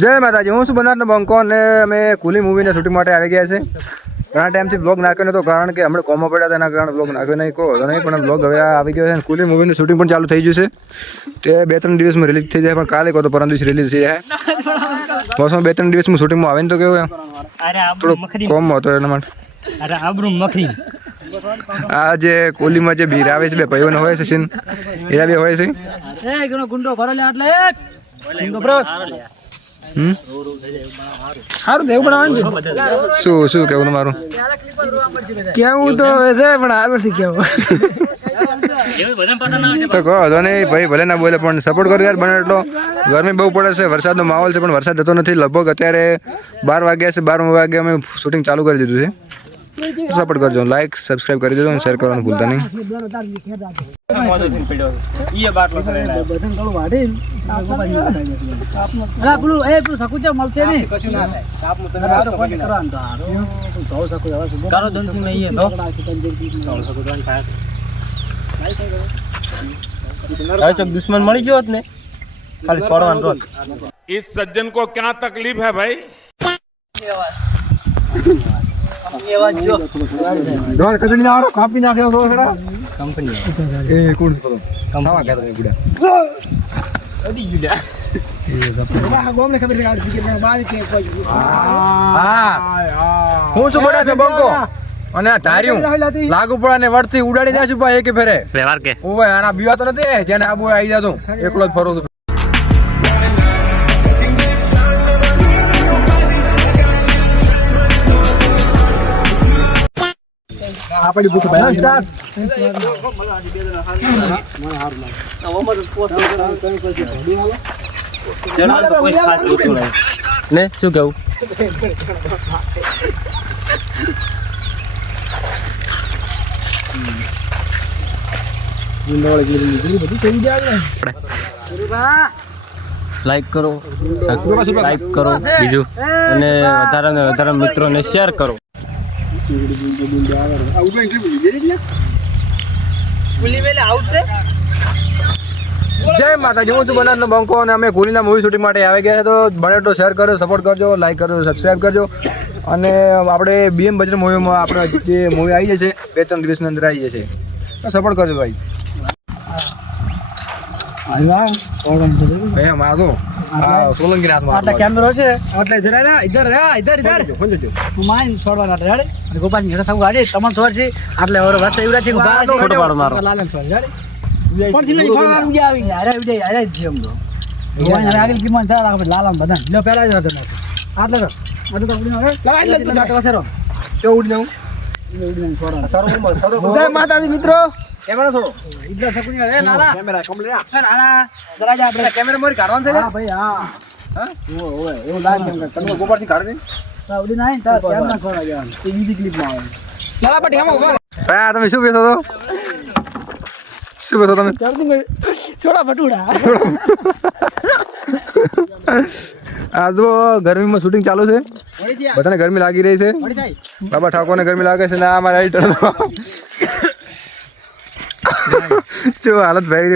જય માતાજી, હું છું બનાસનો બંકો અને અમે કુલી મૂવીને શૂટિંગ માટે આવી ગયા છે. ઘણા ટાઈમથી બ્લોગ નાખ્યો નતો કારણ કે હમણાં કોમો પડ્યા હતા એના કારણે બ્લોગ નાખ્યો નહીં કહો તો નહીં, પણ બ્લોગ હવે આવી ગયો છે. કુલી મૂવીનું શૂટિંગ પણ ચાલુ થઈ ગયું છે. તે 2-3 દિવસમાં રિલીઝ થઈ જાય, પણ કાલે કહો તો પરમ દિવસ રિલીઝ થઈ જાય. બસમાં 2-3 દિવસમાં શૂટિંગમાં આવે ને તો કેવું થોડું કોમ હતો એના માટે. આ જે કોલીમાં જે બીર આવે છે બે ભાઈઓને હોય છે સીન એના બે હોય છે. શું કેવું તમારું? કેવું તો છે પણ આગળથી કેવું તો કહો તો નહીં ભાઈ, ભલે ના બોલે પણ સપોર્ટ કરો યાર. બને એટલો ગરમી બહુ પડે છે, વરસાદનો માહોલ છે પણ વરસાદ જતો નથી. લગભગ અત્યારે 12 વાગ્યા છે, 12 વાગે અમે શૂટિંગ ચાલુ કરી દીધું છે. સપોર્ટ કરજો, લાઈક સબસ્ક્રાઇબ કરી દેજો અને શેર કરવાનું ભૂલતા નહીં. દુશ્મન મળી ગયો ને ખાલી છોડવાનું રોજ. इस सज्जन को क्या तकलीफ है भाई? કચડી ના કાપી નાખ્યો થોડો કંપની એ કોણ કરો ખાવા કે બુડા અડી જુડા ગોમને ખબર છે કે બાવી કે કોઈ હા હું શું બડા છે બંકો અને આ ધાર્યું લાગુ પડા ને વળતી ઉડાડી નાખ્યું ભાઈ એકે ફેરે વ્યવહાર કે ઓય આના બીવા તો નથી જેને આબુ આવી જાતો એકલો જ ફરો તો આપણી બુક ભાઈ સ્ટાર્ટ ને શું કહું લાઈક કરો, લાઈક કરો બીજું અને વધારે મિત્રોને શેર કરો. જય માતાજી, હું છું બનાસનો બંકો અને અમે કુલીના મૂવી શૂટિંગ માટે આવી ગયા છે. તો બને તો શેર કરજો, સપોર્ટ કરજો, લાઈક કરજો, સબસ્ક્રાઈબ કરજો. અને આપણે BM બજરંગ મૂવીમાં આપણે જે મૂવી આવી જશે 2-3 દિવસની અંદર આવી જશે, તો સપોર્ટ કરજો ભાઈ. મારો સોલંકી નાથ કેમેરો છે એટલે જરા ઇધર માઇન છોડવાના રેડે અને ગોપાલ ની રસા ગાડી તમામ છોડ છે એટલે ઓર બસ એવડા છે ફોટો પાડો મારો લાલન છોડ ગાડી પરથી ની ફાર ઉડી આવી યાર છે એમ તો ગોવાઈ હવે આગળ કિમન થા આપણે લાલન બધા લો પહેલા જ હતો આટલે તો બધું તો ઉડી આવે એટલે જાટો વસેરો તો ઉડી જાઉં છોડવા જય માતાજી મિત્રો. કેમેરા થોડો ઇધર સકુની એ નાલા કેમેરા કમ્પ્લીટ નાલા જરા જા આપણે કેમેરા મોરી કાઢવાનું છે. હા ભાઈ હા ઓય એવું લાગે તમે ગોપાળથી કાઢી દે ઉડી નાઈ તાર કેમેરા છોડા જવાનું એ બીજી ક્લિપમાં આવે. ચાલા પટી હમ ઉભા ભાઈ તમે શું બેસો છો? શું બેસો તમે? છોડા ભટુડા. આ જો ગરમીમાં શૂટિંગ ચાલુ છે, બધાને ગરમી લાગી રહી છે. બાબા ઠાકોરને ગરમી લાગે છે ને આ અમારા એડિટર શું હાલત ભાઈ